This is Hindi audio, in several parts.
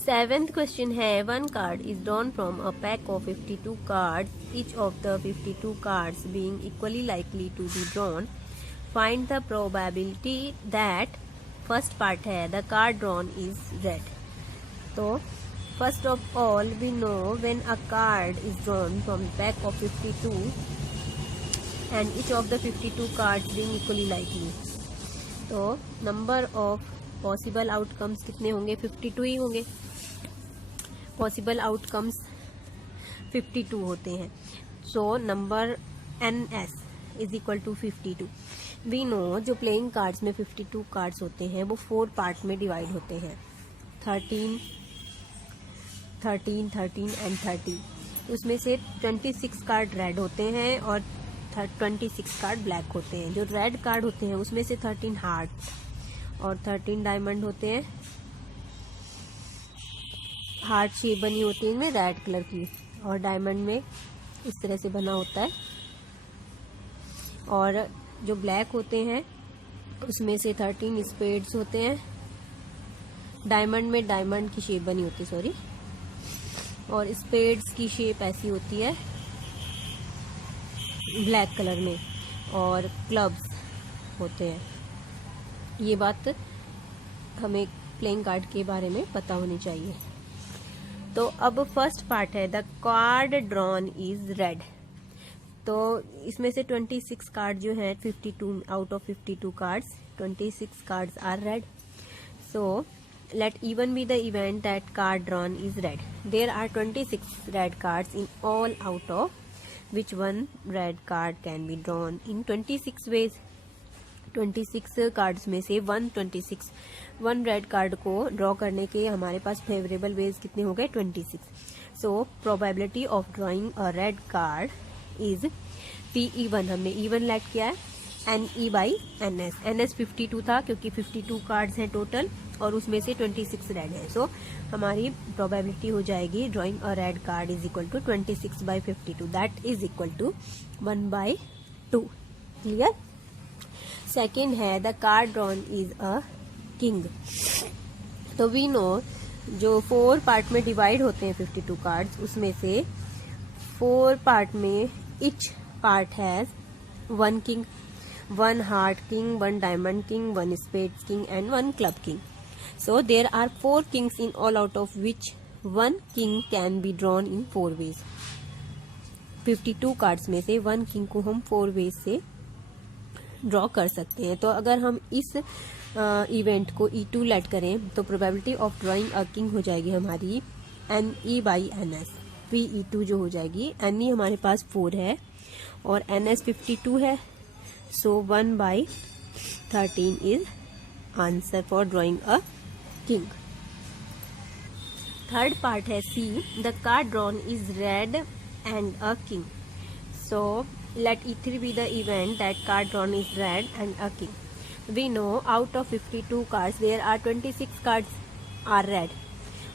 सेवेंथ क्वेश्चन है, one card is drawn from a pack of 52 cards, each of the 52 cards being equally likely to be drawn, find the probability that, first part है the card drawn is red. तो first of all we know when a card is drawn from pack of 52 and each of the 52 cards being equally likely, तो नंबर ऑफ पॉसिबल आउटकम्स कितने होंगे? 52 ही होंगे। पॉसिबल आउटकम्स 52 होते हैं। So number NS is equal to 52। We know जो प्लेइंग कार्ड्स में 52 कार्ड्स होते हैं वो 4 पार्ट में डिवाइड होते हैं, 13, 13, 13 एंड 30। उसमें से 26 कार्ड रेड होते हैं और 26 कार्ड ब्लैक होते हैं। जो रेड कार्ड होते हैं उसमें से 13 हार्ट और 13 डायमंड होते हैं। हार्ट शेप बनी होती है इनमें रेड कलर की, और डायमंड में इस तरह से बना होता है। और जो ब्लैक होते हैं उसमें से 13 स्पेड्स होते हैं। डायमंड में डायमंड की शेप बनी होती है, सॉरी, और स्पेड्स की शेप ऐसी होती है ब्लैक कलर में, और क्लब्स होते हैं। ये बात हमें प्लेइंग कार्ड के बारे में पता होनी चाहिए। तो अब फर्स्ट पार्ट है the card drawn is red. तो इसमें से 26 कार्ड जो है 52 out of 52 cards, 26 cards are red. So let even be the event that card drawn is red. There are 26 red cards in all, out of which one red card can be drawn in 26 ways. 26 cards में से 1 रेड कार्ड को ड्रॉ करने के हमारे पास फेवरेबल वेज कितने हो गए? 26। सो probability of drawing a red card is PE1, हमने E1 लेट किया है, NE बाई NS। NS 52 था क्योंकि 52 कार्ड्स हैं टोटल और उसमें से 26 रेड है। सो हमारी प्रोबेबिलिटी हो जाएगी drawing a red card is equal to 26 by 52, that is equal to 1/2। Clear? Second है the card drawn is a king. तो वी नो जो 4 पार्ट में डिवाइड होते हैं 52 कार्ड्स, उसमें से 4 पार्ट में each part has 1 king, 1 heart king, 1 diamond king, 1 spades king and 1 club king. So there are 4 kings in all, out of which 1 king can be drawn in 4 ways. 52 cards में से 1 किंग को हम 4 वेज से ड्रॉ कर सकते हैं। तो अगर हम इस इवेंट को E2 लेट करें तो probability of drawing a king हो जाएगी हमारी NE बाई NS। PE2 जो हो जाएगी, NE हमारे पास 4 है और NS 52 है। सो 1/13 is answer for drawing a king. Third part है C, the card drawn is red and a king. So let E3 be the event that card drawn is red and a king. We know out of 52 cards there are 26 cards are red,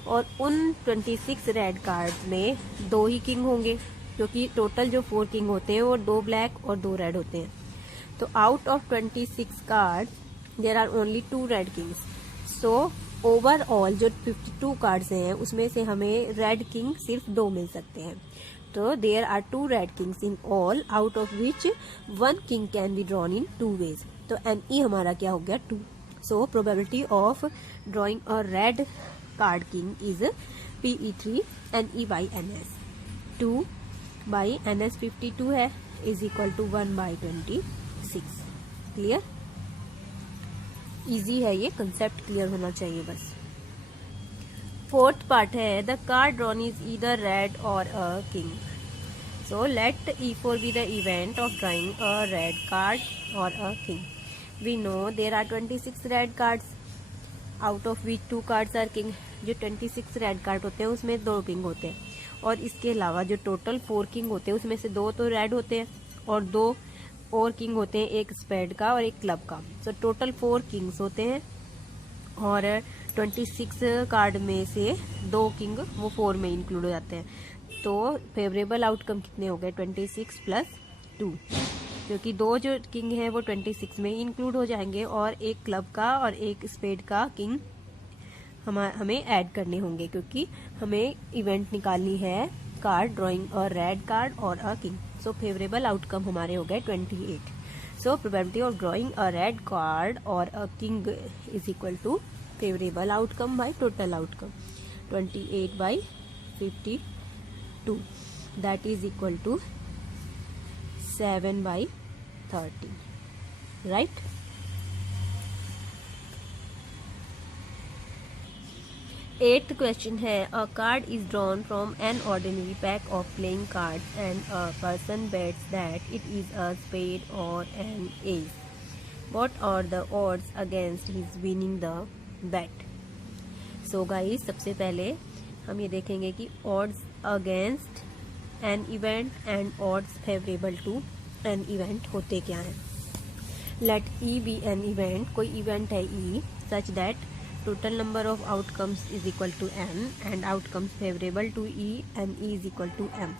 और उन 26 रेड कार्ड्स में 2 ही किंग होंगे क्योंकि टोटल जो 4 किंग होते हैं वो 2 ब्लैक और 2 रेड होते हैं। तो out of 26 cards there are only 2 red kings. So overall जो 52 कार्ड्स हैं उसमें से हमें रेड किंग सिर्फ 2 मिल सकते हैं। तो there are 2 red kings in all, out of which 1 king can be drawn in 2 ways. तो NE हमारा क्या हो गया? 2। So probability of drawing a red card king is PE3 NE by NS। 2 by NS 52 है is equal to 1/26। Clear? Easy है, ये कंसेप्ट क्लियर होना चाहिए बस। फोर्थ पार्ट है the card drawn is either red और a king. So let E4 be the event of drawing a red card और a king. We know there are 26 red cards, out of which 2 cards are king. जो 26 रेड कार्ड होते हैं उसमें 2 किंग होते हैं, और इसके अलावा जो टोटल 4 किंग होते हैं उसमें से 2 तो रेड होते हैं और 2 और किंग होते हैं, एक स्पेड का और एक क्लब का। सो टोटल 4 किंग्स होते हैं और 26 कार्ड में से 2 किंग वो 4 में इंक्लूड हो जाते हैं। तो फेवरेबल आउटकम कितने हो गए? 26 प्लस 2, क्योंकि 2 जो किंग है वो 26 में इंक्लूड हो जाएंगे और एक क्लब का और एक स्पेड का किंग हमें ऐड करने होंगे, क्योंकि हमें इवेंट निकालनी है card, drawing a red card और a king. So favourable outcome हमारे हो गए 28। So probability of drawing a red card और a king is equal to favourable outcome by total outcome 28/52, that is equal to 7/30, right. Eighth question है, a card is drawn from an ordinary pack of playing cards and a person bets that it is a spade और an S. What are the odds against his winning the bet. So guys, सबसे पहले हम ये देखेंगे कि odds against an event and odds favourable to an event होते क्या हैं। Let E be an event, कोई इवेंट है E, such that total number of outcomes is equal to n and outcomes favorable to e and e is equal to m।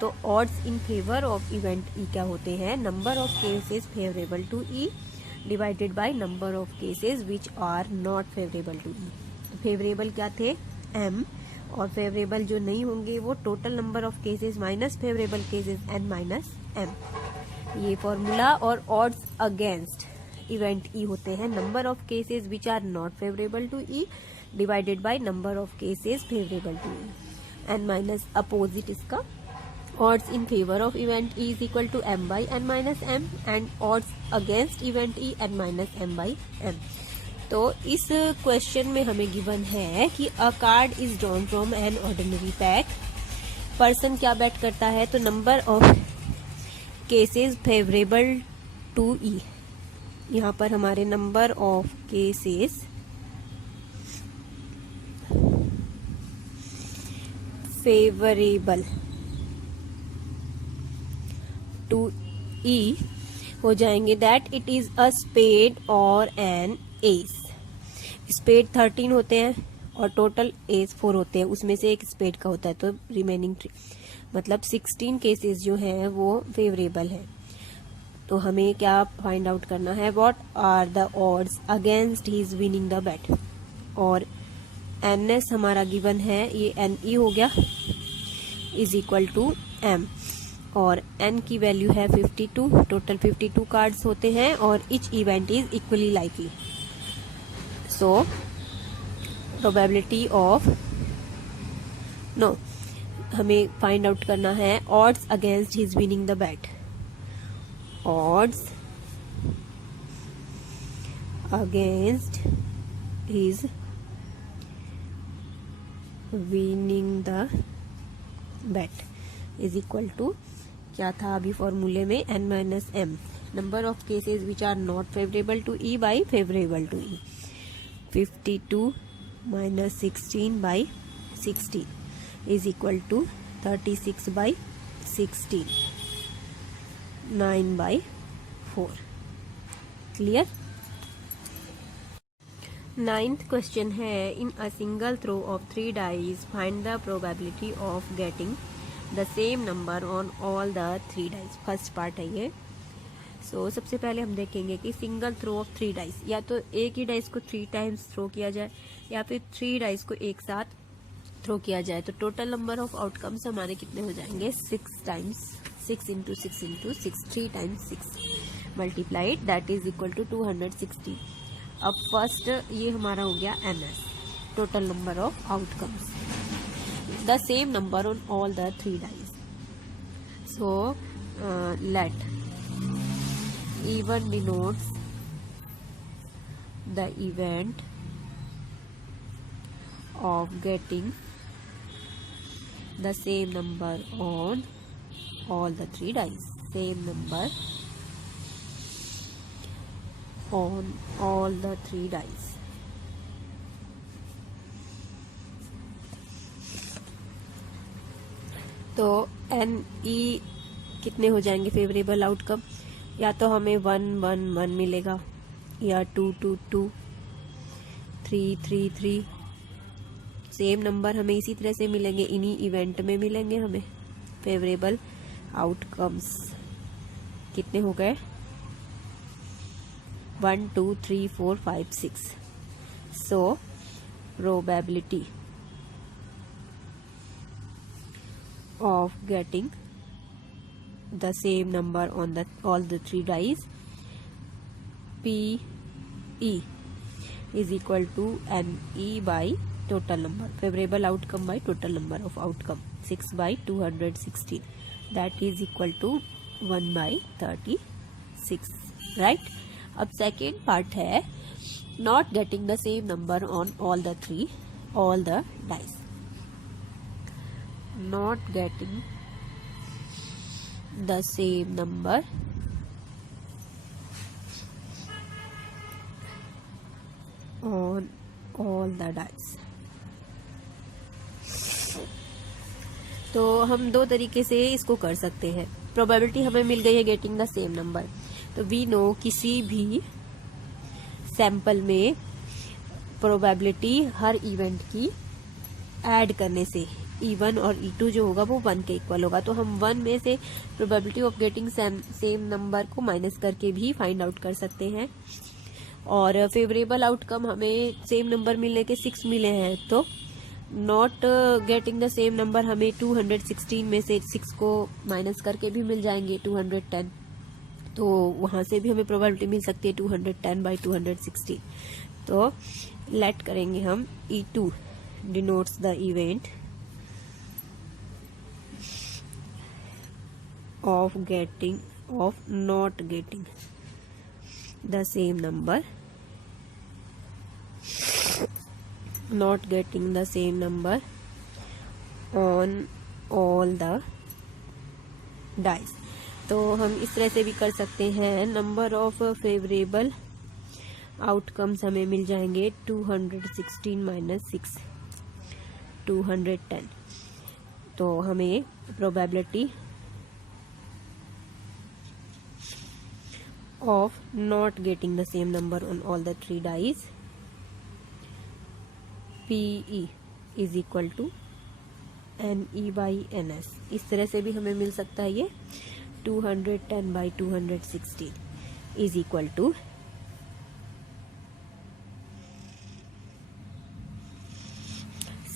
तो odds in favor of event e क्या होते हैं, number of cases favorable to e divided by number of cases which are not favorable to e। तो favorable क्या थे m, और favorable जो नहीं होंगे वो total number of cases minus favorable cases n minus m। ये फॉर्मूला। और odds against इवेंट ई होते हैं number of cases which are not favourable to E divided by number of cases favourable to E n minus opposite इसका। Odds in favour of event E is equal to m by n minus m and odds against event E n minus m by m. तो इस क्वेश्चन में हमें गिवन है कि a card is drawn from an ordinary pack, person क्या बेट करता है, तो number of cases favourable to E, यहाँ पर हमारे number of cases favourable to E हो जाएंगे that it is a spade और एन एस। स्पेड 13 होते हैं और टोटल एस 4 होते हैं, उसमें से एक स्पेड का होता है, तो रिमेनिंग 3 मतलब 16 केसेस जो हैं वो फेवरेबल है। तो हमें क्या फाइंड आउट करना है, what are the odds against his winning the bet. और एन एस हमारा गिवन है, ये एन ई हो गया, इज इक्वल टू एम, और एन की वैल्यू है 52, टोटल 52 कार्ड्स होते हैं और each event is equally likely. So probability of हमें फाइंड आउट करना है odds against his winning the bet. odds against his winning the bet is equal to क्या था अभी फॉर्मूले में, n minus m, number of cases which are not favourable to E by favourable to E. 52 minus 16 by 16 is equal to 36 by 16, 9/4। Clear. 9th question है, in a single throw of 3 dice find the probability of getting the same number on all the 3 dice. First part है ये। सो सबसे पहले हम देखेंगे कि सिंगल थ्रो ऑफ 3 डाइज, या तो एक ही डाइज को 3 टाइम्स थ्रो किया जाए या फिर 3 डाइज को एक साथ थ्रो किया जाए, तो टोटल नंबर ऑफ आउटकम्स हमारे कितने हो जाएंगे, 6 times 6 into 6 into 6, 3 times 6 multiplied that is equal to 260। अब फर्स्ट ये हमारा हो गया NS, total number of outcomes, the same number on all the 3 dies. So let E1 denotes the event of getting the same number on all the 3 dice, same number on all the 3 dice। तो एन ई कितने हो जाएंगे फेवरेबल आउटकम, या तो हमें 1 1 1 मिलेगा, या 2 2 2, 3 3 3, सेम नंबर हमें इसी तरह से मिलेंगे, इन्हीं इवेंट में मिलेंगे हमें फेवरेबल आउटकम्स। कितने हो गए, 1 2 3 4 5 6। सो probability of getting the same number on all the 3 dice, PE is equal to ME by total number, favorable outcome by total number of outcome, 6 by 216, that is equal to 1 by 36, right? अब सेकेंड पार्ट है not getting the same number on all the dice. Not getting the same number on all the dice. तो हम दो तरीके से इसको कर सकते हैं. प्रोबेबिलिटी हमें मिल गई है गेटिंग द सेम नंबर, तो वी नो किसी भी सैंपल में प्रोबेबिलिटी हर इवेंट की ऐड करने से E1 और E2 जो होगा वो 1 के इक्वल होगा. तो हम 1 में से probability of getting same number को माइनस करके भी फाइंड आउट कर सकते हैं. और फेवरेबल आउटकम हमें सेम नंबर मिलने के 6 मिले हैं, तो not getting the same number हमें 216 में से 6 को माइनस करके भी मिल जाएंगे 210. तो वहां से भी हमें प्रोबेबिलिटी मिल सकती है 210 बाई 216. तो लेट करेंगे हम E2 denotes the event of not getting the same number on all the dice. तो हम इस तरह से भी कर सकते हैं. नंबर ऑफ फेवरेबल आउटकम्स हमें मिल जाएंगे 216 माइनस 6 210. तो हमें probability of not getting the same number on all the 3 dice, PE is equal to NE by NS. इस तरह से भी हमें मिल सकता है ये 210 by 216 is equal to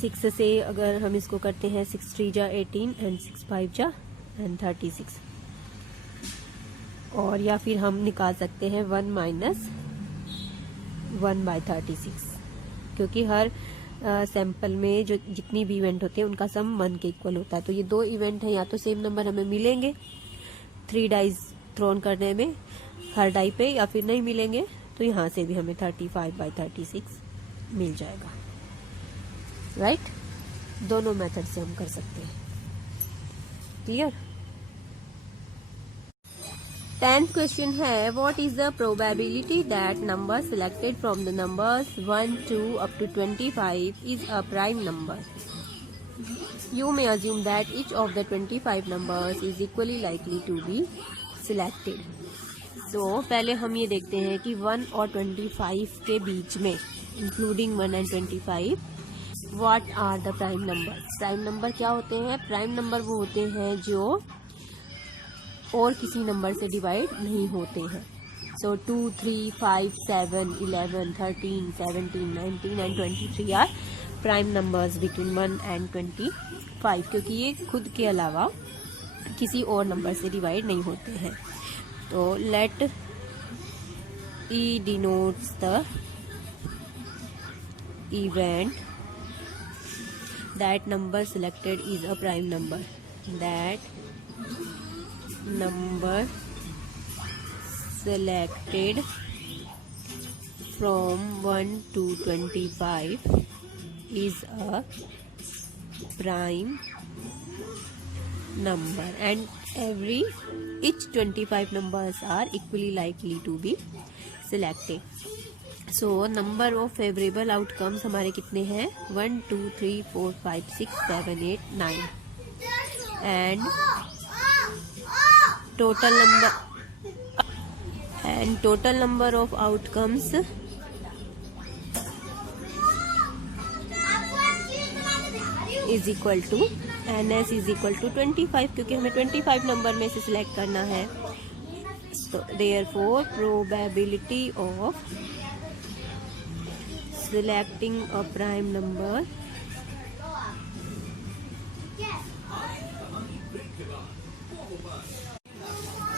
6 से अगर हम इसको करते हैं 6 3 जा 18 and 6 5 जा and 36. और या फिर हम निकाल सकते हैं 1 माइनस 1 बाई 36, क्योंकि हर सैंपल में जो जितनी भी इवेंट होते हैं उनका सम 1 के इक्वल होता है. तो ये 2 इवेंट हैं, या तो सेम नंबर हमें मिलेंगे 3 डाइस थ्रोन करने में हर डाई पे, या फिर नहीं मिलेंगे तो यहाँ से भी हमें 35 बाई 36 मिल जाएगा. राइट? दोनों मेथड से हम कर सकते हैं. क्लियर? 10th क्वेश्चन है what is the probability that number selected from the numbers 1 2 up to 25 is a prime number. You may assume that each of the 25 numbers is equally likely to be selected. तो पहले हम ये देखते हैं कि 1 और 25 के बीच में including 1 and 25 what are the prime number. Prime number क्या होते हैं? प्राइम नंबर वो होते हैं जो और किसी नंबर से डिवाइड नहीं होते हैं. So 2 3 5 7 11 13 17 19 and 23 are prime numbers between 1 and 25, क्योंकि ये खुद के अलावा किसी और नंबर से डिवाइड नहीं होते हैं. तो late E denotes the event that number selected is a prime number. That number selected from 1 to 25 is a prime number, and each 25 numbers are equally likely to be selected. So number of favorable outcomes हमारे कितने हैं? 1 2 3 4 5 6 7 8 9 and total number of outcomes is equal to NS is equal to 25, क्योंकि हमें 25 नंबर में से सिलेक्ट करना है. So therefore probability of selecting a prime number,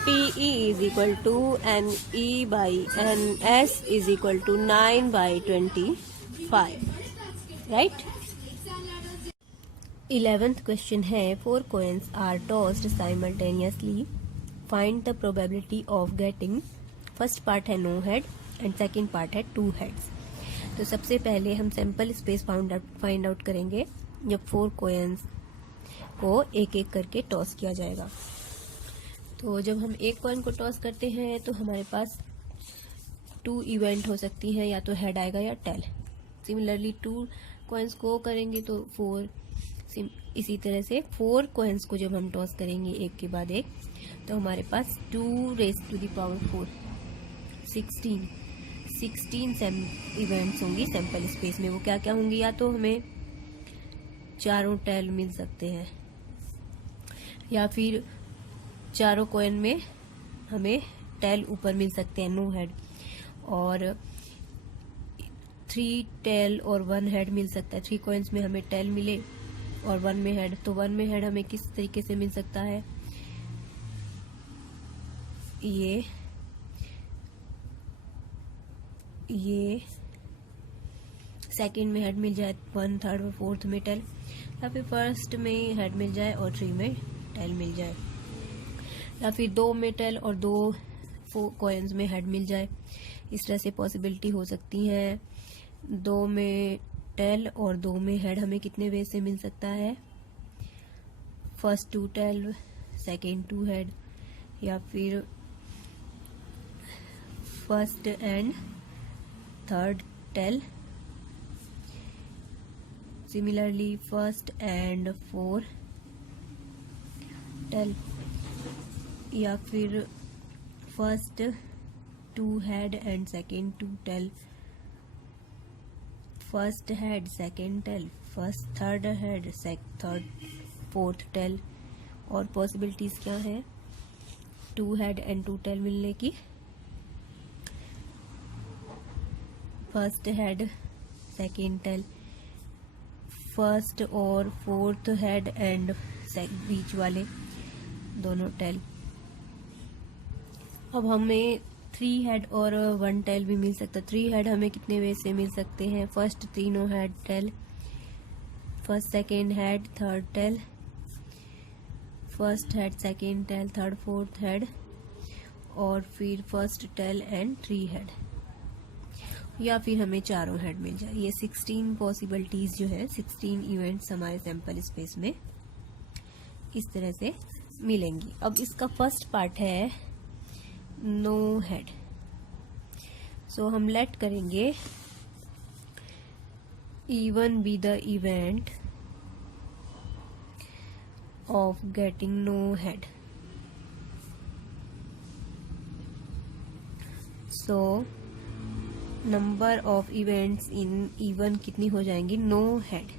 PE is equal to NE by NS is equal to 9 by 25, right? 11th question है 4 coins are tossed simultaneously. Find the probability of getting. First part है no head and second part है 2 हेड्स. तो सबसे पहले हम सैंपल स्पेस फाइंड आउट करेंगे जब 4 कोयंस को एक एक करके टॉस किया जाएगा. तो जब हम एक कॉइन को टॉस करते हैं तो हमारे पास 2 इवेंट हो सकती हैं, या तो हेड आएगा या टेल. सिमिलरली 2 कॉइन्स को करेंगे तो 4. इसी तरह से 4 कॉइन्स को जब हम टॉस करेंगे एक के बाद एक, तो हमारे पास 2 raise to the power 4 16 events होंगी सैंपल स्पेस में. वो क्या क्या होंगी, या तो हमें चारों टेल मिल सकते हैं, या फिर चारों कॉइन में हमें टेल ऊपर मिल सकते हैं, नो हेड. और 3 टेल और 1 हेड मिल सकता है. 3 कॉइन्स में हमें टेल मिले और 1 में हेड. तो 1 में हेड हमें किस तरीके से मिल सकता है, ये सेकंड में हेड मिल जाए, 1 थर्ड और 4th में टेल, या फिर फर्स्ट में हेड मिल जाए और 3 में टेल मिल जाए, या फिर 2 में टेल और 2 कॉइन्स में हेड मिल जाए. इस तरह से पॉसिबिलिटी हो सकती है. 2 में टेल और 2 में हेड हमें कितने वे से मिल सकता है, फर्स्ट 2 टेल सेकेंड 2 हेड, या फिर first and third tail, similarly first and 4 tail, या फिर first 2 head and second 2 tail, first head second tail, first third head third 4th tail. और पॉसिबिलिटीज क्या है 2 हेड एंड 2 टेल मिलने की, first head second tail, first और 4th हेड एंड बीच वाले दोनों टेल. अब हमें 3 हेड और 1 टेल भी मिल सकता है. 3 हेड हमें कितने वे से मिल सकते हैं, फर्स्ट तीनों head tail, first second head third tail, first head second tail third 4th head, और फिर फर्स्ट टेल एंड 3 हेड, या फिर हमें चारों हेड मिल जाए. ये 16 पॉसिबिलिटीज जो है, 16 इवेंट्स हमारे सैंपल स्पेस में इस तरह से मिलेंगी. अब इसका फर्स्ट पार्ट है नो हेड. सो हम लेट करेंगे even be the event of getting no head. So number of events in even कितनी हो जाएंगी, no head.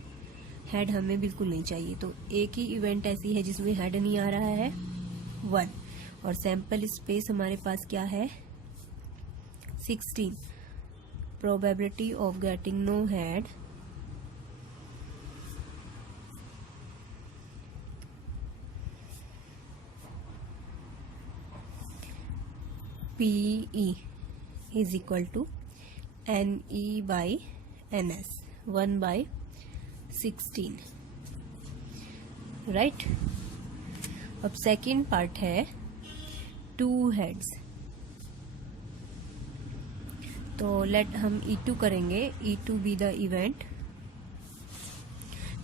हेड हमें बिल्कुल नहीं चाहिए, तो एक ही इवेंट ऐसी है जिसमें हेड नहीं आ रहा है 1, और सैंपल स्पेस हमारे पास क्या है 16. Probability of getting no head PE is equal to NE by NS 1 by 16, right. अब सेकेंड पार्ट है 2 हेड्स. तो लेट हम E2 करेंगे, E2 be the event,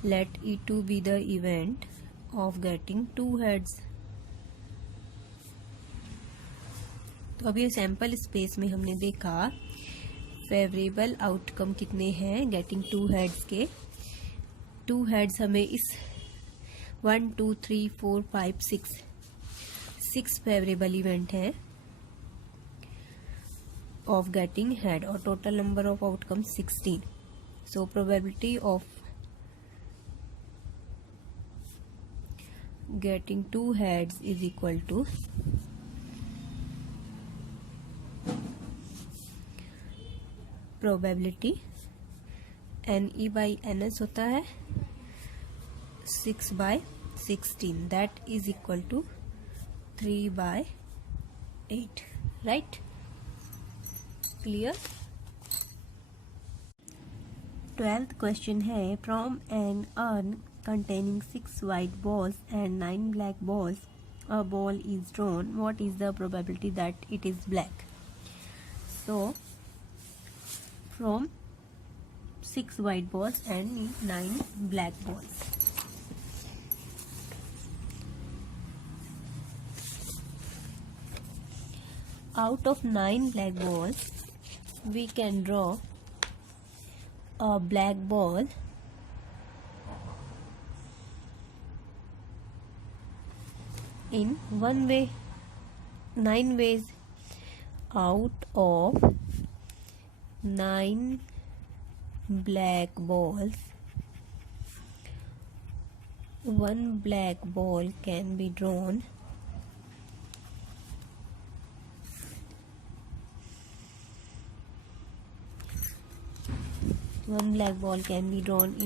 let E2 be the event of getting 2 heads. तो अभी सैंपल स्पेस में हमने देखा फेवरेबल आउटकम कितने हैं गेटिंग 2 हेड्स के. 2 हेड्स हमें इस 1 2 3 4 5 6 फेवरेबल इवेंट हैं ऑफ गेटिंग हेड, और total number of outcome 16. So probability of getting 2 heads is equal to probability n E by n S होता है 6/16, that is equal to 3/8, right? Clear? 12th question है, from an urn containing 6 white balls and 9 black balls, a ball is drawn. What is the probability that it is black? So from 6 white balls and 9 black balls, out of 9 black balls we can draw a black ball in one way. 9 ways. Out of 9 black balls, one black ball can be drawn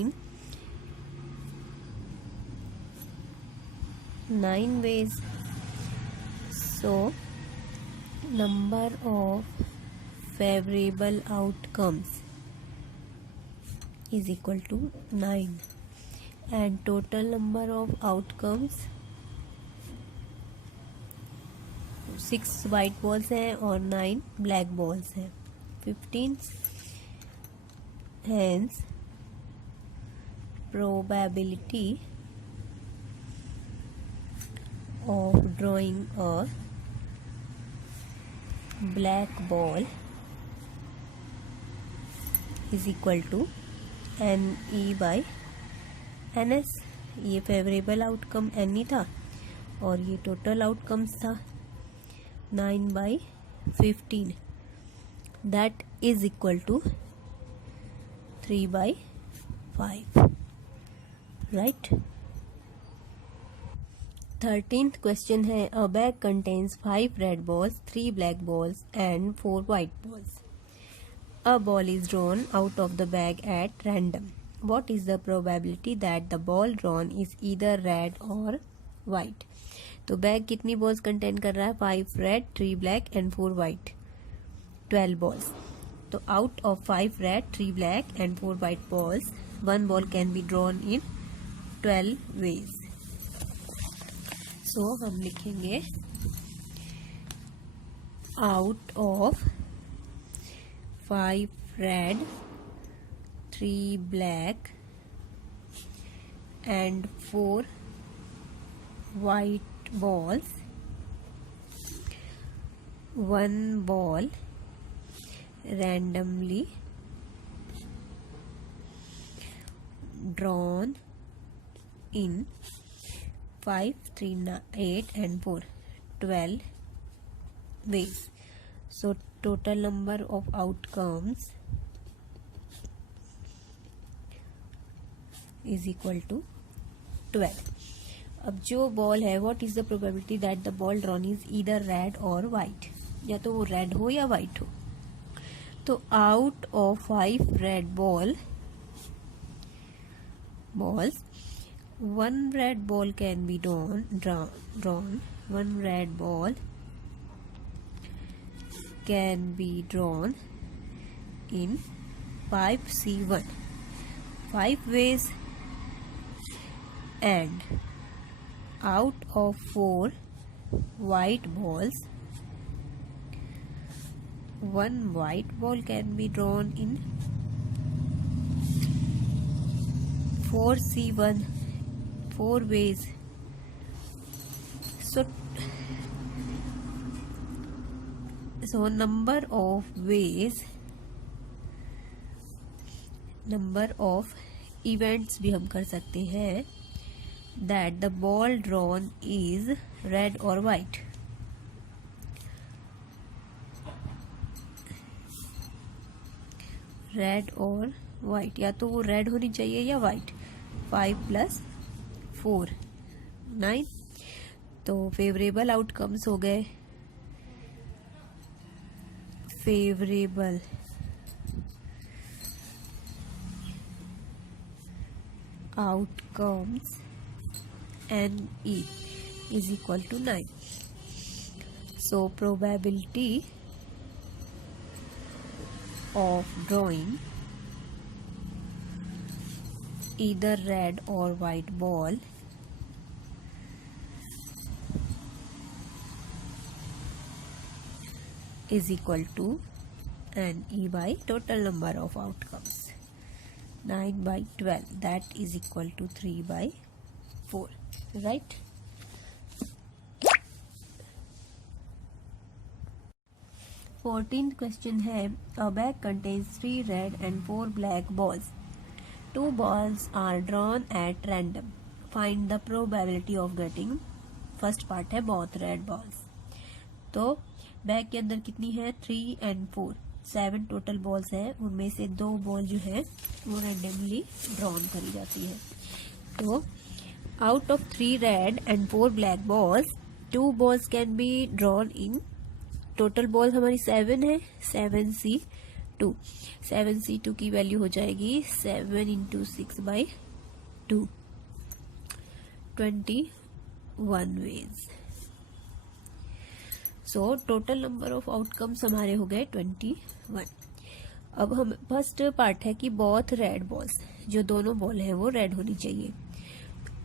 in 9 ways. So number of favorable outcomes is equal to 9, and total number of outcomes 6 white balls हैं और 9 black balls हैं, 15. Hence probability of drawing a black ball is equal to NE by NS. ये फेवरेबल आउटकम NE था और ये टोटल आउटकम्स था 9/15, that is equal to 3/5, right? 13th question है, a bag contains 5 red balls, 3 black balls and 4 white balls. A ball is drawn out of the bag at random. What is the probability that the ball drawn is either red or white? तो बैग कितनी बॉल्स कंटेन कर रहा है? 5 red, 3 black and 4 white, 12 balls. तो out of 5 red, 3 black and 4 white balls, one ball can be drawn in 12 ways. So हम लिखेंगे out of 5 red, 3 black and 4 white balls, one ball randomly drawn in 5, 3, 8 and 4, 12 ways. So total number of outcomes is equal to 12. अब जो बॉल है, what is the probability that the ball drawn is either red और वाइट, या तो वो रेड हो या वाइट हो. तो out of 5 red balls, one red ball can be drawn. One red ball can be drawn in 5C1, 5 ways, and out of 4 white balls, one white ball can be drawn in 4C1, 4 ways. So number of ways, number of events भी हम कर सकते हैं that the ball drawn is red or white. Red और वाइट, या तो वो रेड होनी चाहिए या वाइट. 5 + 4 9. तो फेवरेबल आउटकम्स हो गए, favourable outcomes NE is equal to 9. So probability of drawing either red or white ball is equal to NE by total number of outcomes. 9 by 12, that is equal to 3 by 4, right? Fourteenth question है, a bag contains 3 red and 4 black balls. 2 balls are drawn at random. Find the probability of getting. First part है both red balls. तो बैग के अंदर कितनी है, 3 and 4, 7 टोटल बॉल्स है. उनमें से 2 बॉल जो है वो रैंडमली ड्रॉन करी जाती है. तो out of 3 red and 4 black balls 2 balls can be drawn in. Total ball हमारी 7 है, 7C2. 7C2 की वैल्यू हो जाएगी 7 into 6 by 2, 21 ways. So total number of outcomes हमारे हो गए 21. अब हम फर्स्ट पार्ट है कि बोथ रेड बॉल्स, जो दोनों बॉल है वो रेड होनी चाहिए.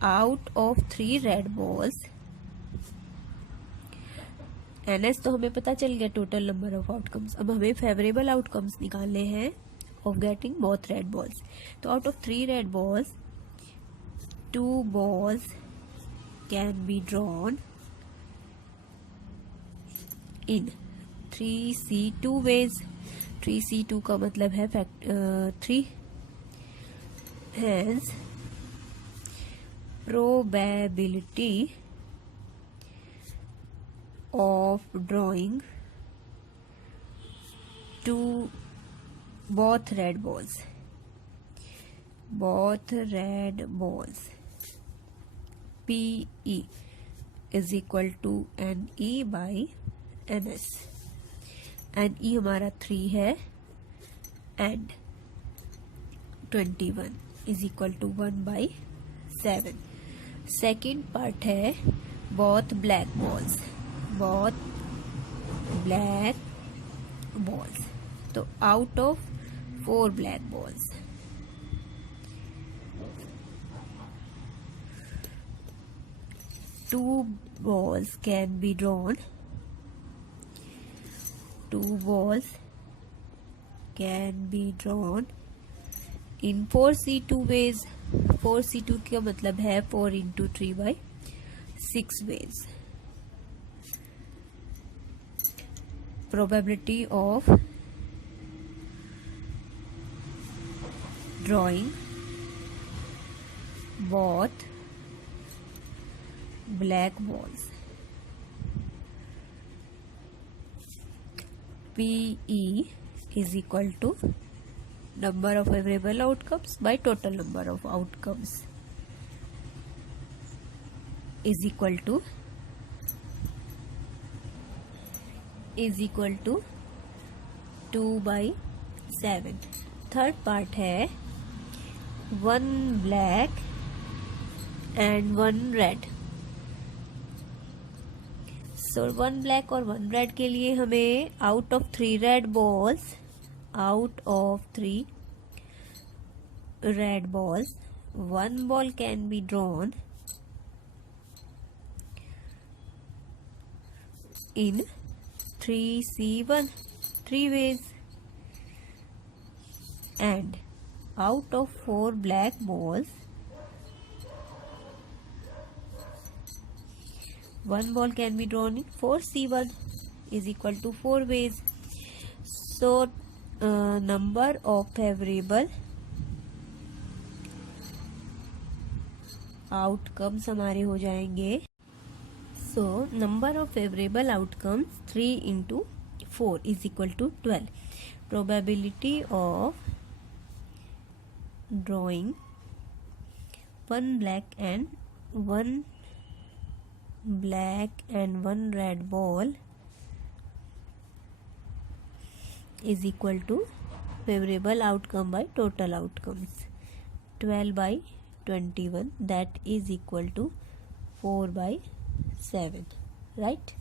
Out of 3 red balls, NS तो हमें पता चल गया टोटल नंबर ऑफ आउटकम्स. अब हमें फेवरेबल आउटकम्स निकालने हैं of getting both red balls. तो out of 3 red balls 2 balls can be drawn in 3C2 ways. 3C2 का मतलब है 3. Hence probability of drawing both red balls PE is equal to NE by NS. NE हमारा 3 है and 21 is equal to 1 by 7. Second part है both black balls. तो out of 4 black balls 2 balls can be drawn. 2 balls can be drawn in 4C2 ways. 4C2 का मतलब है 4 into 3 by 6 ways. Probability of drawing both black balls PE is equal to number of favorable outcomes by total number of outcomes is equal to 2 by 7. Third part है 1 black and 1 red. So 1 black और 1 रेड के लिए हमें out of 3 red balls 1 ball can be drawn in 3C1 3 ways, and out of 4 black balls 1 ball can be drawn in 4C1 is equal to 4 ways. So number of favorable outcomes हमारे हो जाएंगे. So number of favorable outcomes 3 into 4 is equal to 12. Probability of drawing 1 black and 1 red ball is equal to favorable outcome by total outcomes 12 by 21 that is equal to 4/7, right?